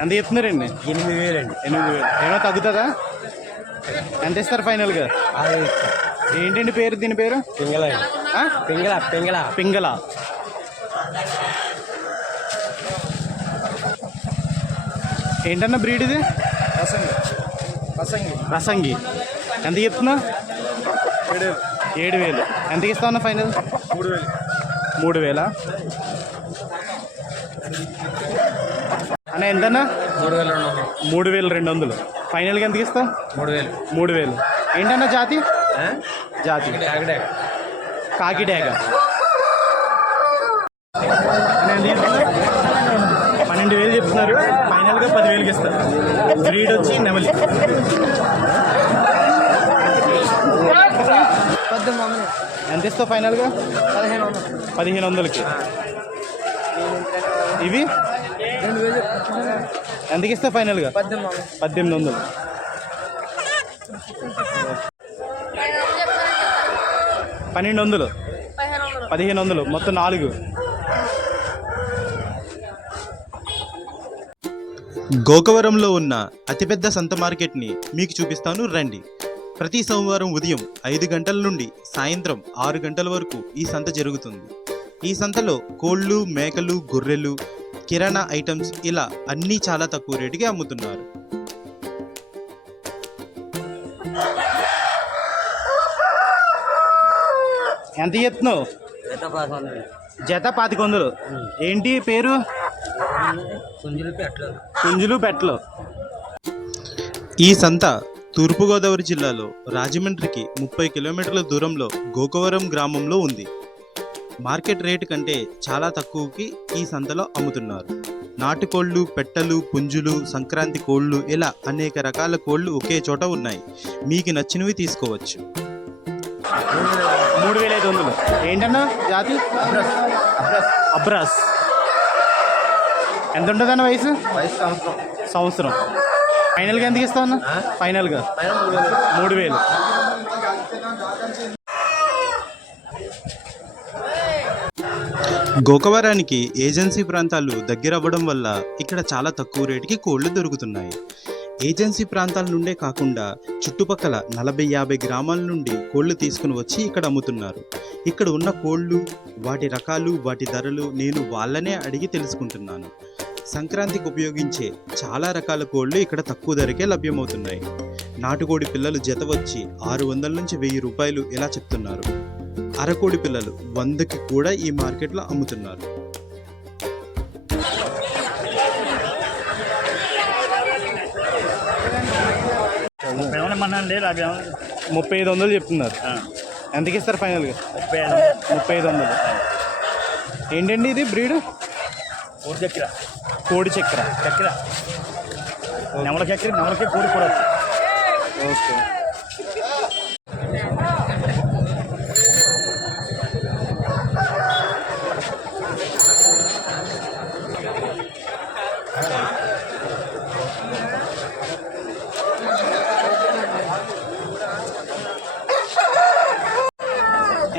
ఎంత చెప్తున్నారండి? ఎనిమిది వేలండి. ఎనిమిది వేలు. ఏమైనా తగ్గుతుందా? ఎంత ఇస్తారు ఫైనల్గా? అది ఏంటండి పేరు? దీని పేరు? పింగళ అండి? పింగళ పింగళ. పింగళ. ఏంటన్న బ్రీడ్ ఇది? రసంగి రసంగి రసంగి ఎంత చెప్తున్నా? ఏడు వేలు. ఎంతకి ఇస్తావు అన్న ఫైనల్? మూడు వేలు. మూడు వేలా? అన్న ఎంతన్నా? మూడు వేలు రెండు వందలు. మూడు వేలు రెండు వందలు ఫైనల్గా ఎంతకి ఇస్తావు మూడు వేలు మూడు వేలు ఏంటన్న జాతి. జాతి అక్కడే కాకి డ్యాగ అన్న ఎంత చెప్తున్నారు? పన్నెండు వేలు చెప్తున్నారు. ఫైనల్గా పదివేలకి ఇస్తారు బ్రీడ్ వచ్చి నెమలి. ఎంత ఇస్తావు ఫైనల్గా? పదిహేను వందలు. పదిహేను వందలకి. ఇవి? ఎంతకి ఇస్తావు ఫైనల్గా? పద్దెనిమిది వందలు పద్దెనిమిది వందలు. పన్నెండు వందలు. పదిహేను వందలు. మొత్తం నాలుగు. గోకవరంలో ఉన్న అతిపెద్ద సంత మార్కెట్ని మీకు చూపిస్తాను రండి. ప్రతి సోమవారం ఉదయం ఐదు గంటల నుండి సాయంత్రం ఆరు గంటల వరకు ఈ సంత జరుగుతుంది. ఈ సంతలో కోళ్ళు మేకలు గొర్రెలు కిరాణా ఐటమ్స్ ఇలా అన్నీ చాలా తక్కువ రేటుకి అమ్ముతున్నారు. ఎంత చెప్తున్నావు? జత పాతిక వందలు. ఏంటి పేరు? కుంజులు పెట్టలు ఈ సంత తూర్పుగోదావరి జిల్లాలో రాజమండ్రికి ముప్పై కిలోమీటర్ల దూరంలో గోకవరం గ్రామంలో ఉంది. మార్కెట్ రేటు కంటే చాలా తక్కువకి ఈ సంతలో అమ్ముతున్నారు. నాటుకోళ్ళు పెట్టలు పుంజులు సంక్రాంతి కోళ్ళు ఇలా అనేక రకాల కోళ్ళు ఒకే చోట ఉన్నాయి. మీకు నచ్చినవి తీసుకోవచ్చు. మూడు వేల ఐదు వందలు. ఏంటన్నా? జాతి? అబ్రాస్. ఎంత ఉంటుందన్న వయసు? వయసు సంవత్సరం. సంవత్సరం. ఫైనల్గా ఎందుకు ఇస్తావు అన్న? ఫైనల్గా మూడు వేలు మూడు వేలు గోకవరానికి ఏజెన్సీ ప్రాంతాలు దగ్గర అవ్వడం వల్ల ఇక్కడ చాలా తక్కువ రేటుకి కోళ్ళు దొరుకుతున్నాయి. ఏజెన్సీ ప్రాంతాల నుండే కాకుండా చుట్టుపక్కల నలభై యాభై గ్రామాల నుండి కోళ్ళు తీసుకుని వచ్చి ఇక్కడ అమ్ముతున్నారు. ఇక్కడ ఉన్న కోళ్ళు వాటి రకాలు వాటి ధరలు నేను వాళ్ళనే అడిగి తెలుసుకుంటున్నాను. సంక్రాంతికి ఉపయోగించే చాలా రకాల కోళ్ళు ఇక్కడ తక్కువ ధరకే లభ్యమవుతున్నాయి. నాటుకోడి పిల్లలు జత వచ్చి ఆరు వందల నుంచి వెయ్యి రూపాయలు ఇలా చెప్తున్నారు? అరకోడి పిల్లలు వందకి కూడా ఈ మార్కెట్లో అమ్ముతున్నారు. ముప్పై ఐదు వందలు చెప్తున్నారు. ఎంతకి ఇస్తారు ఫైనల్గా? ముప్పై ఐదు ముప్పై ఐదు వందలు. ఏంటండి ఇది బ్రీడ్? ఊరి చక్కెర. కోడి చక్కెర. చక్కెర. నెమల చక్కెర నెమలకే కూడి కూడా ఓకే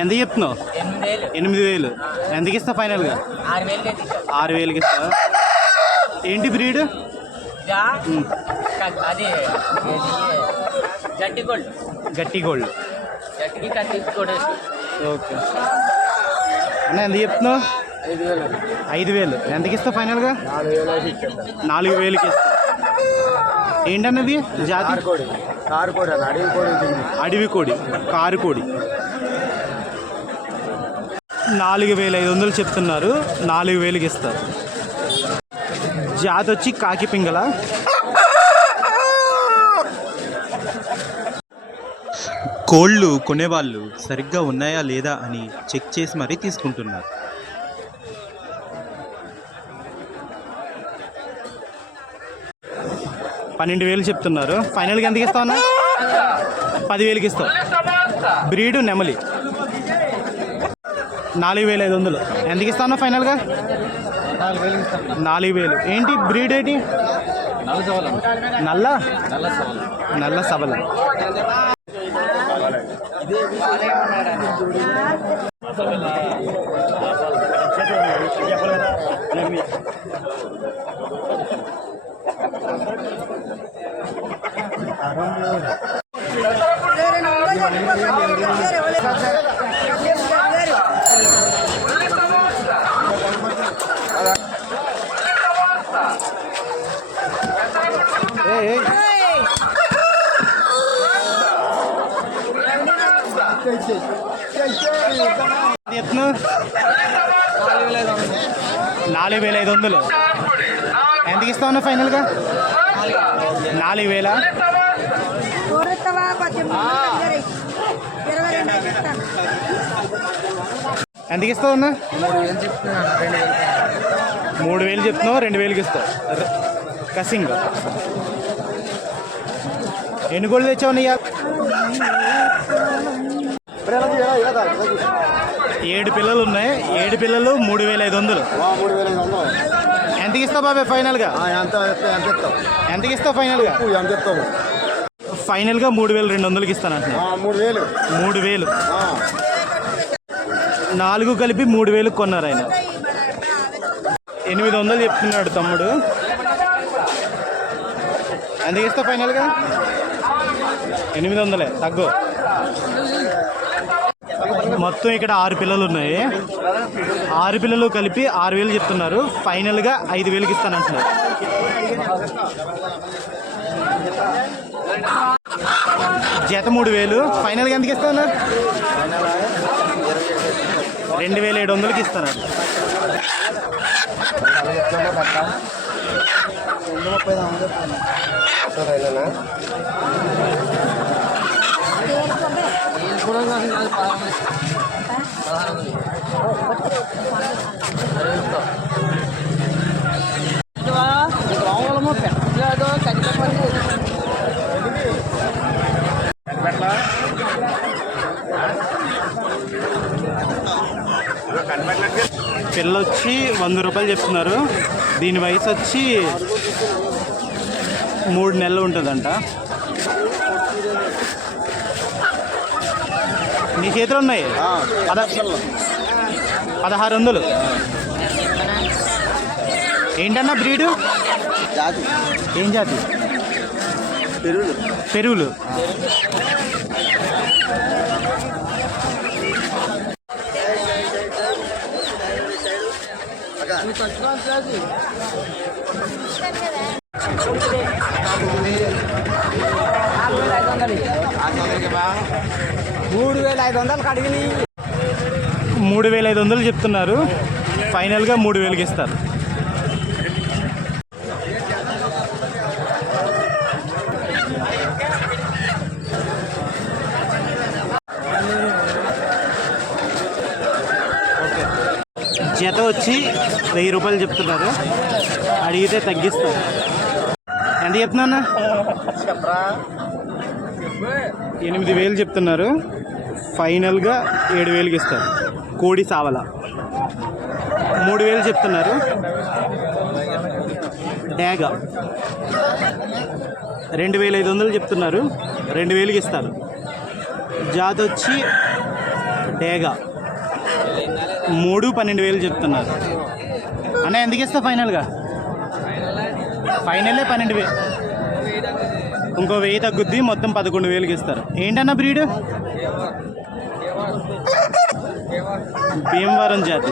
ఎంత చెప్తున్నావు? ఎనిమిది వేలు. ఎంతకి ఇస్తా ఫైనల్గా? ఆరు వేలు ఆరు వేలకి ఇస్తా ఏంటి బ్రీడ్ అది గడ్డి గోల్డ్. గట్టి గోల్డ్. ఓకే. అన్న ఎంత చెప్తున్నావు? ఐదు వేలు ఎంతకి ఇస్తా ఫైనల్గా? నాలుగు వేలకి ఇస్తా ఏంటన్నది? జాతి? కోడి. కారు కోడి అది అడవి కోడి అడవి కోడి. కారు కోడి. నాలుగు వేల ఐదు వందలు చెప్తున్నారు. నాలుగు వేలకి ఇస్తారు. జాతి వచ్చి కాకి పింగళ. కోళ్ళు కొనేవాళ్ళు సరిగ్గా ఉన్నాయా లేదా అని చెక్ చేసి మరీ తీసుకుంటున్నారు. పన్నెండు వేలు చెప్తున్నారు. ఫైనల్గా ఎంతకి ఇస్తావు అన్న? పదివేలకి ఇస్తావు. బ్రీడు నెమలి. నాలుగు వేల ఐదు వందలు. ఎందుకు ఇస్తాను ఫైనల్గా? నాలుగు వేలు. ఏంటి బ్రీడ్ ఏంటి? నల్ల? నల్ల సవల. నాలుగు వేల ఐదు వందలు. ఎంతకి ఇస్తా ఉన్నా ఫైనల్గా? నాలుగు వేల. ఎంతకి ఇస్తావు ఉన్నా మూడు వేలు చెప్తున్నావు రెండు వేలకి ఇస్తావు. కసింగ్. ఎన్ని గోళ్ళు తెచ్చావు నీ ఏడు పిల్లలు ఉన్నాయి. ఏడు పిల్లలు మూడు వేల ఐదు వందలు. ఎంతకి ఇస్తావు బాబాయ్ ఫైనల్గా? ఎంత ఎంత ఇస్తావు ఎంతకి ఇస్తావు ఫైనల్గా? ఎంత ఇస్తావు ఫైనల్గా మూడు వేల రెండు వందలకి ఇస్తాను అంటే మూడు వేలు. మూడు వేలు నాలుగు కలిపి మూడు వేలు కొన్నారు ఆయన. ఎనిమిది వందలు చెప్తున్నాడు తమ్ముడు. ఎందుకు ఇస్తావు ఫైనల్గా? ఎనిమిది వందలే తగ్గు. మొత్తం ఇక్కడ ఆరు పిల్లలు ఉన్నాయి. ఆరు పిల్లలు కలిపి ఆరు వేలు చెప్తున్నారు. ఫైనల్గా ఐదు వేలకి ఇస్తానంటున్నారు జత మూడు వేలు. ఫైనల్గా ఎందుకు ఇస్తాను? రెండు వేల ఏడు వందలకి ఇస్తాను. పిల్ల వచ్చి వంద రూపాయలు చెప్తున్నారు. దీని వయసు వచ్చి మూడు నెలలు ఉంటుందంట. నీ చేతులు ఉన్నాయి పద. పదహారు వందలు. ఏంటన్నా బ్రీడు? ఏం జాతి? పెరుగులు. పెరుగులు. మూడు వేల ఐదు వందలు కడిగిన మూడు వేల ఐదు వందలు చెప్తున్నారు. ఫైనల్గా మూడు వేలకి ఇస్తారు. జత వచ్చి వెయ్యి రూపాయలు చెప్తున్నారు. అడిగితే తగ్గిస్తారు. ఎంత చెప్తున్నా ఎనిమిది వేలు చెప్తున్నారు. ఫైనల్గా ఏడు వేలకి ఇస్తారు. కోడి సావల. మూడు వేలు చెప్తున్నారు. డేగ రెండు వేల ఐదు వందలు చెప్తున్నారు. రెండు వేలకి ఇస్తారు. జాత వచ్చి డేగ మూడు పన్నెండు వేలు చెప్తున్నారు. అన్న ఎందుకు ఇస్తా ఫైనల్గా? ఫైనల్లే పన్నెండు వేలు ఇంకో వెయ్యి తగ్గుద్ది మొత్తం పదకొండు వేలకి ఇస్తారు. ఏంటన్న బ్రీడ్? భీమవరం జాతి.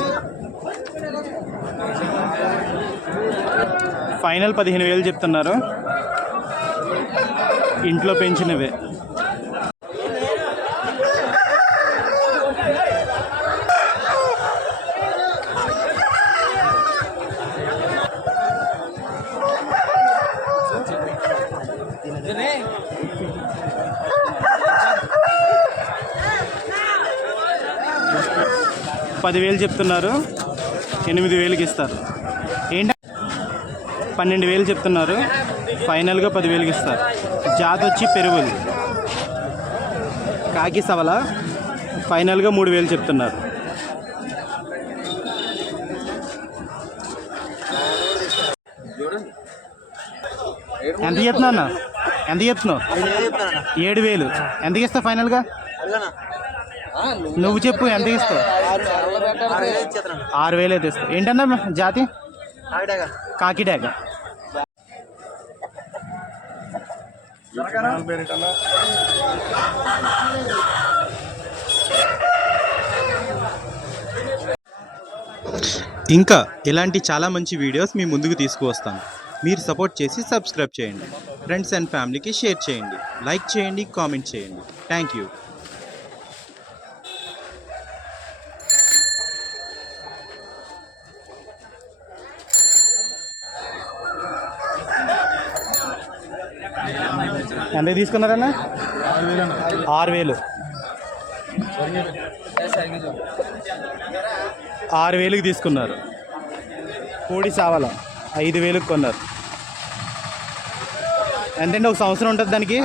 ఫైనల్ పదిహేను వేలు చెప్తున్నారు. ఇంట్లో పెంచినవే. పదివేలు చెప్తున్నారు. ఎనిమిది వేలకి ఇస్తారు. ఏంట? పన్నెండు వేలు చెప్తున్నారు. ఫైనల్గా పదివేలకి ఇస్తారు. జాత వచ్చి పెరుగులు. కాకి సవల ఫైనల్గా మూడు వేలు చెప్తున్నారు. ఎంత చెప్తున్నా అన్న? ఎంత చెప్తున్నావు? ఏడు వేలు. ఎంతకి ఇస్తావు ఫైనల్గా? నువ్వు చెప్పు ఎంత ఇస్తావు? ఆరు వేలు అయితే ఇస్తావు ఏంటన్నా జాతి? కాకిడాక ఇంకా ఇలాంటి చాలా మంచి వీడియోస్ మీ ముందుకు తీసుకువస్తాను. మీరు సపోర్ట్ చేసి సబ్స్క్రైబ్ చేయండి. ఫ్రెండ్స్ అండ్ ఫ్యామిలీకి షేర్ చేయండి. లైక్ చేయండి కామెంట్ చేయండి. Thank you. ఎంత తీసుకున్నారన్న? ఆరు వేలు. ఆరు వేలుకి తీసుకున్నారు. కోడి సావల ఐదు వేలకు కొన్నారు. ఎంతండి ఒక సంవత్సరం ఉంటుంది దానికి?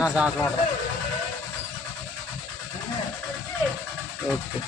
ఓకే.